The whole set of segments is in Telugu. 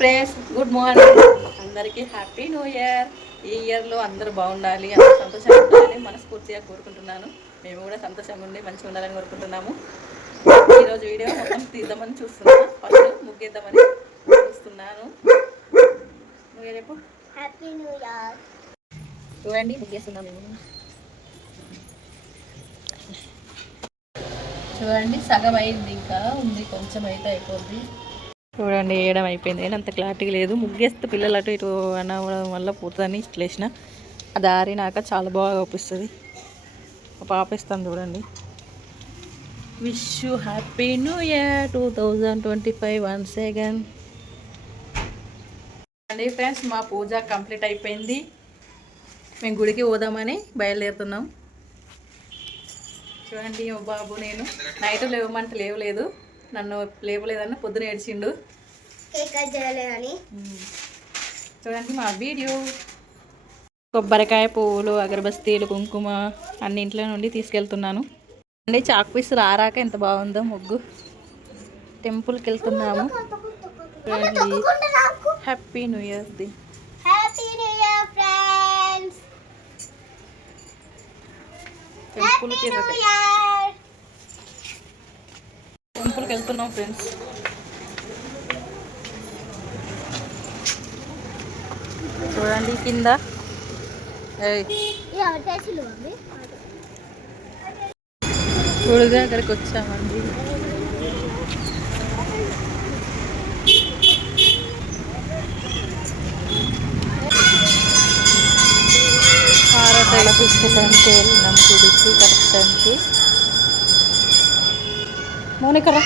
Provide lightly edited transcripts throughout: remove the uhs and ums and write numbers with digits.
ఫ్రెండ్స్ గుడ్ మార్నింగ్, అందరికీ హ్యాపీ న్యూ ఇయర్. ఈ ఇయర్లో అందరూ బాగుండాలి, అందరూ సంతోషంగా ఉండాలని మనస్ఫూర్తిగా కోరుకుంటున్నాను. మేము కూడా సంతోషంగా ఉండి మంచిగా ఉండాలని కోరుకుంటున్నాము. ఈరోజు వీడియో మొత్తం తీద్దామని చూస్తున్నాను. ఫస్ట్ ముగ్గేద్దామని చూస్తున్నాను. నువ్వు రేపు హ్యాపీ న్యూ ఇయర్. చూడండి ముగ్గేస్తున్నాం మేము. చూడండి సగం అయింది, ఇంకా ఉంది, కొంచెం అయితే అయిపోద్ది. చూడండి వేయడం అయిపోయింది, అంత క్లారిటీ లేదు. ముగ్గేస్తే పిల్లలు అటు ఇటు అనవడం వల్ల పోతుందని ఇట్లా వేసిన. అది ఆరినాక చాలా బాగా అవుపిస్తుంది. పాపిస్తాను చూడండి. Wish you happy new year 2025 once again. అండి ఫ్రెండ్స్, మా పూజ కంప్లీట్ అయిపోయింది. మేము గుడికి పోదామని బయలుదేరుతున్నాం. చూడండి మా బాబు, నేను నైట్ లేవమంటే లేవలేదు, నన్ను లేవలేదని పొద్దున ఏడ్చిండు. చూడండి మా వీడియో. కొబ్బరికాయ, పువ్వులు, అగరబస్తీలు, కుంకుమ అన్ని ఇంట్లో నుండి తీసుకెళ్తున్నాను అండి. చాక్ పీస్ రారాక ఎంత బాగుందో ముగ్గు. టెంపుల్కి వెళ్తున్నాము. Happy new year. టెంపుల్కి వెళ్తున్నాం ఫ్రెండ్స్. చూడండి కింద గుడి దగ్గరికి వచ్చామండి. తీసుకెళ్ళడానికి వెళ్ళినాం గుడికి కరెక్ట్ టైంకి. మోనికరా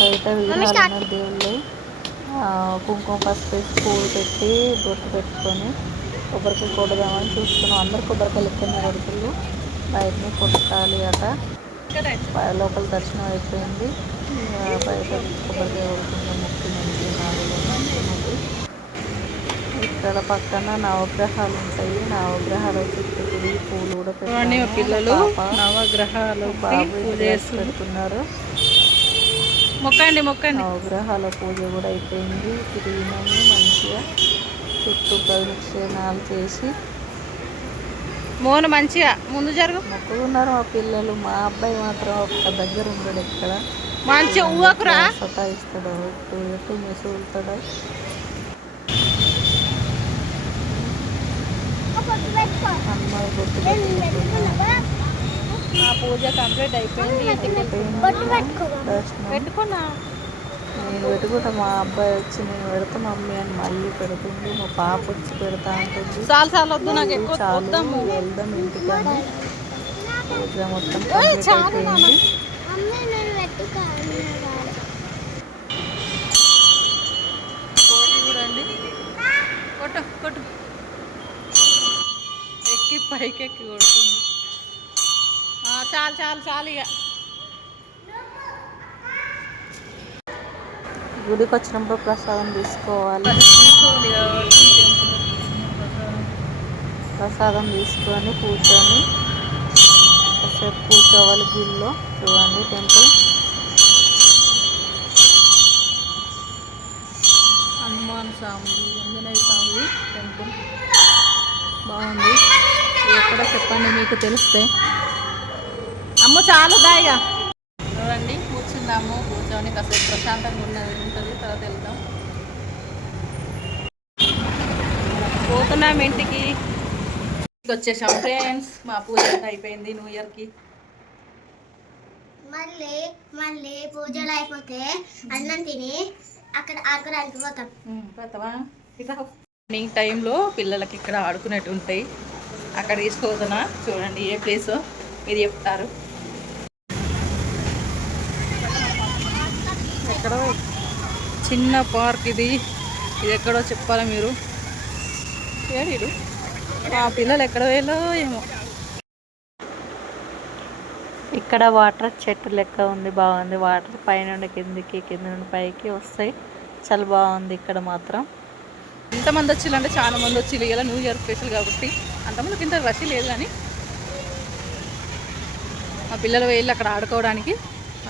బయట విగ్రహాలు దేవుళ్ళు కుంకుమ పసుపు వేసి పువ్వులు పెట్టి బొట్టు పెట్టుకొని కొబ్బరికాయ కొడదామని చూస్తున్నాం. అందరు కొబ్బరికాయలు ఎక్కడనే కొడుతుళ్ళు. బయటని కొట్టాలి అట. లోపల దర్శనం అయిపోయింది. బయట కొబ్బరికాయ కొడుతుంది. ముక్తి నుంచి నాలుగు. ఇక్కడ పక్కన నవగ్రహాలు ఉంటాయి. నవగ్రహాలు చుట్టూ పూలు కూడా పెట్టారు. పిల్లలు నవగ్రహాలు బాబు పెడుతున్నారు. మొక్కండి మొక్కండి. నవగ్రహాల పూజ కూడా అయిపోయింది. తిరిగినాము మంచిగా, చుట్టూ ప్రదక్షిణాలు చేసి మోను మంచిగా ముందు జరుగు మొక్కుకున్నారు మా పిల్లలు. మా అబ్బాయి మాత్రం ఒక్క దగ్గర ఉండడు, ఎక్కడ మంచిగా ఊవకురా సతాయిస్తాడు, ఎటు మెసులుతాడు. అమ్మాయి బొట్టు మా పూజ కంప్లీట్ అయిపోయింది. పెట్టుకున్నా నేను పెట్టుకుంటా. మా అబ్బాయి వచ్చి నేను పెడతా మమ్మీ అని మళ్ళీ పెడుతుంది. మా పాప వచ్చి పెడతా ఉంటుంది. చాలు వద్దు, నాకు ఎక్కువ చాలు, వెళ్దాం ఇంటికని. పూజ మొత్తం కంప్లీట్ అయిపోయింది. చూడండి కొట్టు కొట్టు, ఎక్కి పైకి ఎక్కి కొడుతుంది. చాలు చాలు చాలు. ఇక గుడికి వచ్చినప్పుడు ప్రసాదం తీసుకోవాలి. ప్రసాదం తీసుకొని కూర్చొని కాసేపు కూర్చోవాలి గుడిలో. చూడండి టెంపుల్ హనుమాన్ స్వామి, ఆంజనేయ స్వామి టెంపుల్ బాగుంది. ఎక్కడ చెప్పండి మీకు తెలిస్తే. అమ్మ చాలు దాయిగా. చూడండి కూర్చుందాము, కూర్చొని కాసేపు ప్రశాంతంగా ఉంటుంది. తర్వాత వెళ్దాం. పోతున్నాం ఇంటికి. వచ్చేసాం ఫ్రెండ్స్. మా పూజ అయిపోయింది న్యూ ఇయర్కి. మళ్ళీ పూజలు అయిపోతే అన్నం తిని అక్కడ ఆడుకోవడానికి పోతాం. పోతావా? ఈవినింగ్ టైంలో పిల్లలకి ఇక్కడ ఆడుకునేట్టు ఉంటాయి, అక్కడ తీసుకోతున్నా. చూడండి ఏ ప్లేసో మీరు చెప్తారు. ఎక్కడో చిన్న పార్క్ ఇది ఎక్కడో చెప్పాలా మీరు. ఏడు మా పిల్లలు ఎక్కడ వెళ్ళో ఏమో. ఇక్కడ వాటర్ చెట్టు లెక్క ఉంది, బాగుంది. వాటర్ పైనుండి కిందికి, కింద నుండి పైకి వస్తాయి. చాలా బాగుంది ఇక్కడ మాత్రం. ఎంతమంది వచ్చిళ్ళు అంటే చాలా మంది వచ్చిళ్ళు. ఇలా న్యూ ఇయర్ స్పెషల్ కాబట్టి అంతమందికి ఇంత రష్ లేదు, కానీ మా పిల్లలు వెళ్ళి అక్కడ ఆడుకోవడానికి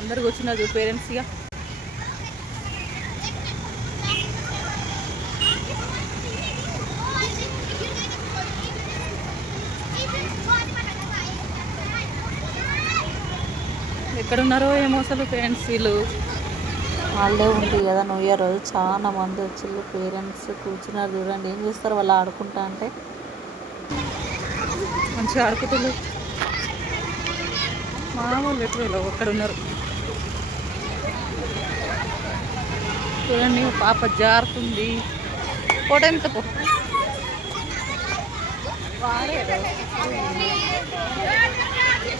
అందరు కూర్చున్నారు పేరెంట్స్గా. ఎక్కడున్నారో ఏమో అసలు పేరెంట్స్. వీళ్ళు హాలిడే ఉంటుంది కదా న్యూ ఇయర్ రోజు, చాలా మంది వచ్చిళ్ళు పేరెంట్స్ కూర్చున్నారు. చూడండి ఏం చేస్తారు వాళ్ళు ఆడుకుంటా అంటే. మంచిగా ఆడుకుంటున్నారు, మామూలు ఎప్పుడు అక్కడ ఉన్నారు. చూడండి పాప జారుతుంది. ఫోటో ఎంత పో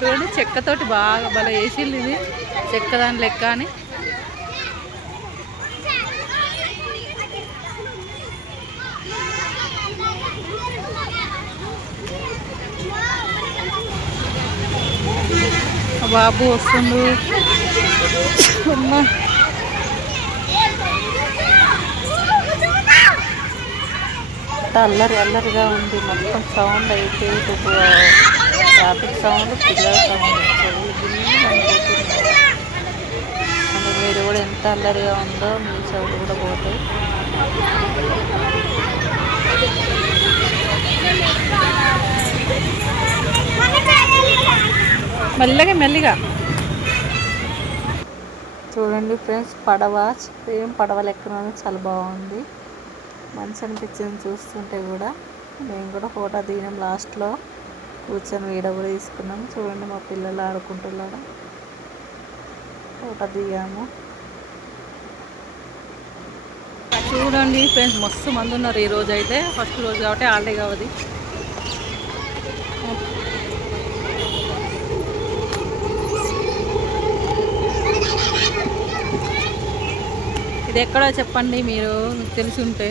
చూడండి, చెక్కతోటి బాగా భలే వేసిళ్ళు. ఇది చెక్క దాని లెక్క అని. బాబు వస్తుండు. అల్లరి అల్లరిగా ఉంది మొత్తం. సౌండ్ అయితే ట్రాఫిక్ సౌండ్, పిల్లల సౌండ్, అంటే మీరు కూడా ఎంత అల్లరిగా ఉందో మీ చెవులు కూడా పోతాయి. మెల్లగా మెల్లిగా చూడండి ఫ్రెండ్స్. పడవ సేమ్ పడవ లెక్కన చాలా బాగుంది, మంచి అనిపించింది చూస్తుంటే కూడా. మేము కూడా ఫోటో దిగినాం, లాస్ట్లో కూర్చొని వీడియో కూడా తీసుకున్నాం. చూడండి మా పిల్లలు ఆడుకుంటున్నారు, ఫోటో దిగాము. చూడండి ఫ్రెండ్స్, మస్తు మంది ఉన్నారు ఈ రోజు అయితే. ఫస్ట్ రోజు కాబట్టి హాలిడే కావది. ఇది ఎక్కడో చెప్పండి మీరు, మీకు తెలిసి ఉంటే.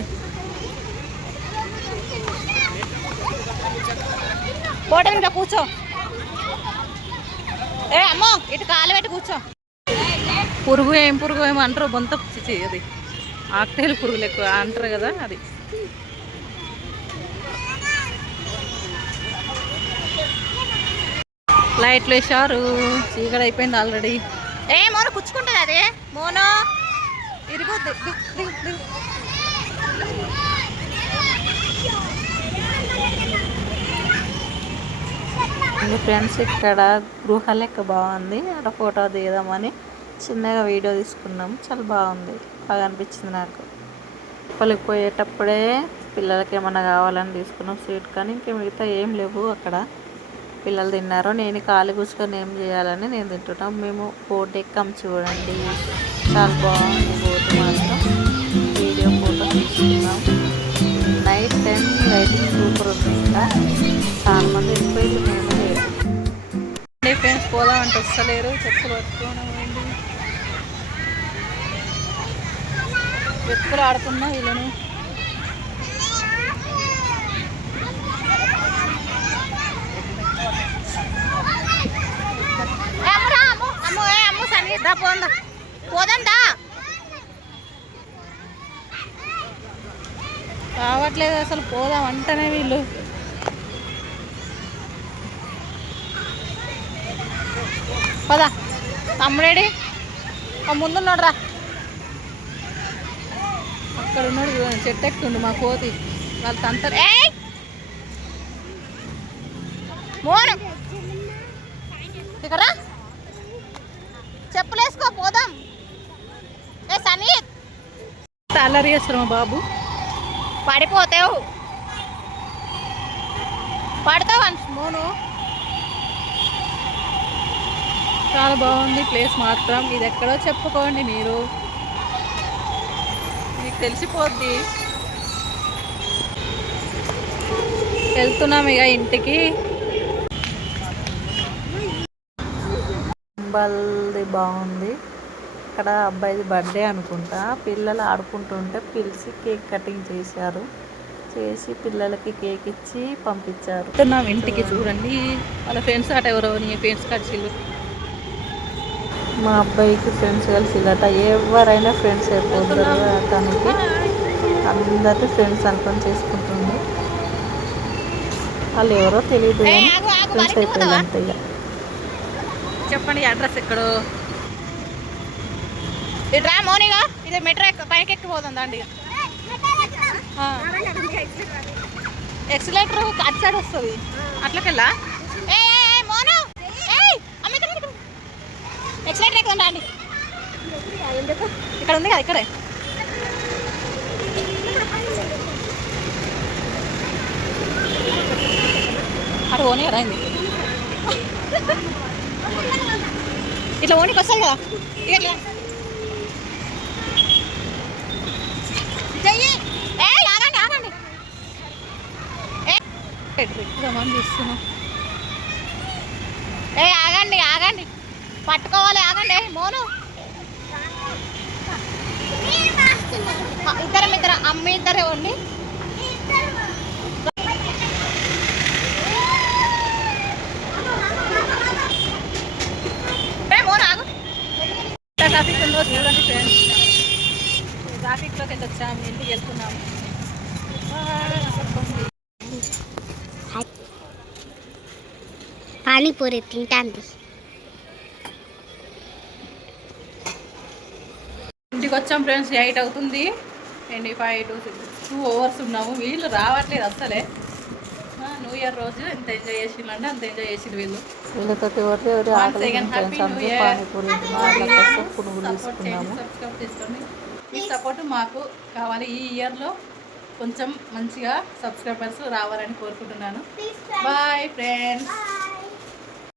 ఫోటో ఇంకా కూర్చో. ఏ అమ్మో, ఇటు కాలు పెట్టి కూర్చో. పురుగు ఏం పురుగు ఏమో అంటారు, బొంత పిచ్చి అది ఆక్టేలు పురుగులు ఎక్కువ అంటారు కదా అది. లైట్లు వేసారు, చీకటి అయిపోయింది ఆల్రెడీ. ఏ మోనో పుచ్చుకుంటుంది అదే, మోనో ఇరుగుద్ది. ఫ్రెండ్స్ ఇక్కడ గృహ లెక్క బాగుంది, అక్కడ ఫోటో దిగదామని చిన్నగా వీడియో తీసుకున్నాం. చాలా బాగుంది, బాగా అనిపించింది నాకు. లోపలికి పోయేటప్పుడే పిల్లలకి ఏమన్నా కావాలని తీసుకున్నాం స్వీట్, కానీ ఇంక మిగతా ఏం లేవు అక్కడ. పిల్లలు తిన్నారు, నేను ఖాళీ కూర్చొని ఏం చేయాలని నేను తింటున్నాం. మేము బోట్ ఎక్కాం చూడండి, చాలా బాగుంది బోట్ మాత్రం. వీడియో ఫోటో తీసుకున్నాం. నైట్ టైం లైటింగ్ సూపర్ ఉంది. ఇంకా చాలా మంది వెళ్ళిపోయి మేము లేదు. ఫ్రెండ్స్ పోదామంటే వస్తలేరు, చెప్పులు పట్టుకోవడం ఏంటి, వెతుకులు ఆడుతున్నా వీళ్ళను. రావట్లేదు అసలు, పోదాం అంటేనే వీళ్ళు. పదా తమ్ముడేడి ముందున్నాడు రా, అక్కడ ఉన్నాడు చెట్టు ఎక్కుతుండు మా కోతి. వాళ్ళు తంతరు. ఏ మోను ఇక్కడ చెప్పులు వేసుకో పోదాం. ఏ సనీత్ అల్లరి చేస్తారు మా బాబు. పడిపోతావు, పడతావు అని మోను. చాలా బాగుంది ప్లేస్ మాత్రం. ఇది ఎక్కడో చెప్పుకోండి మీరు, మీకు తెలిసిపోద్ది. వెళ్తున్నాం ఇక ఇంటికి. సింబల్ది బాగుంది. ఇక్కడ అబ్బాయిది బర్త్డే అనుకుంటా. పిల్లలు ఆడుకుంటుంటే పిలిచి కేక్ కటింగ్ చేశారు, చేసి పిల్లలకి కేక్ ఇచ్చి పంపించారు. వెళ్తున్నాం ఇంటికి. చూడండి వాళ్ళ ఫ్రెండ్స్ అట ఎవరో నీ ఫ్రెండ్స్ కలిసిళ్ళు. మా అబ్బాయికి ఫ్రెండ్స్ కలిసిలట. ఎవరైనా ఫ్రెండ్స్ అయిపోతారు తనకి. అందరినీ ఫ్రెండ్స్ అనుకొని చేసుకుంటుంది. వాళ్ళు ఎవరో తెలియదు కానీ ఫ్రెండ్స్ అయిపోయింది అంతే. ఇక చెప్పండి అడ్రస్ ఎక్కడో. ఇటు రా మోనిగా, ఇది మెట్రో పైకి ఎక్కిపోతుంది అండి. ఎక్సలేటర్ అటు సైడ్ వస్తుంది, అట్లకెళ్ళా. మోను ఎక్సలేటర్ ఎక్కుతుందా అండి? ఇక్కడ ఉంది కదా, ఇక్కడే. అటు ఓని కదా అయింది, ఇట్లా ఓనికి వస్తుంది కదా. ఇట్లా ఆగండి ఆగండి, చూస్తున్నాం. ఆగండి ఆగండి, పట్టుకోవాలి, ఆగండి. మోను ఇద్దరు అమ్మ ఇద్దరే ఉండి. మోను ఆగు. ట్రాఫిక్ ఉందో చూడండి ఫ్రెండ్స్. ట్రాఫిక్లోకి అయితే వచ్చాము, ఇంటికి వెళ్తున్నాము. పానీపూరి తింటాంది. ఇంటికి వచ్చాం ఫ్రెండ్స్, 8 అవుతుంది. 25 to 2 hours ఉన్నాము. వీళ్ళు రావట్లేదు అసలే. న్యూ ఇయర్ రోజు ఎంత ఎంజాయ్ చేసిందంటే అంత ఎంజాయ్ చేసింది వీళ్ళు. వీళ్ళతోటి సబ్స్క్రైబ్ చేసుకోండి. మీ సపోర్ట్ మాకు కావాలి. ఈ ఇయర్లో కొంచెం మంచిగా సబ్స్క్రైబర్స్ రావాలని కోరుకుంటున్నాను. Bye friends.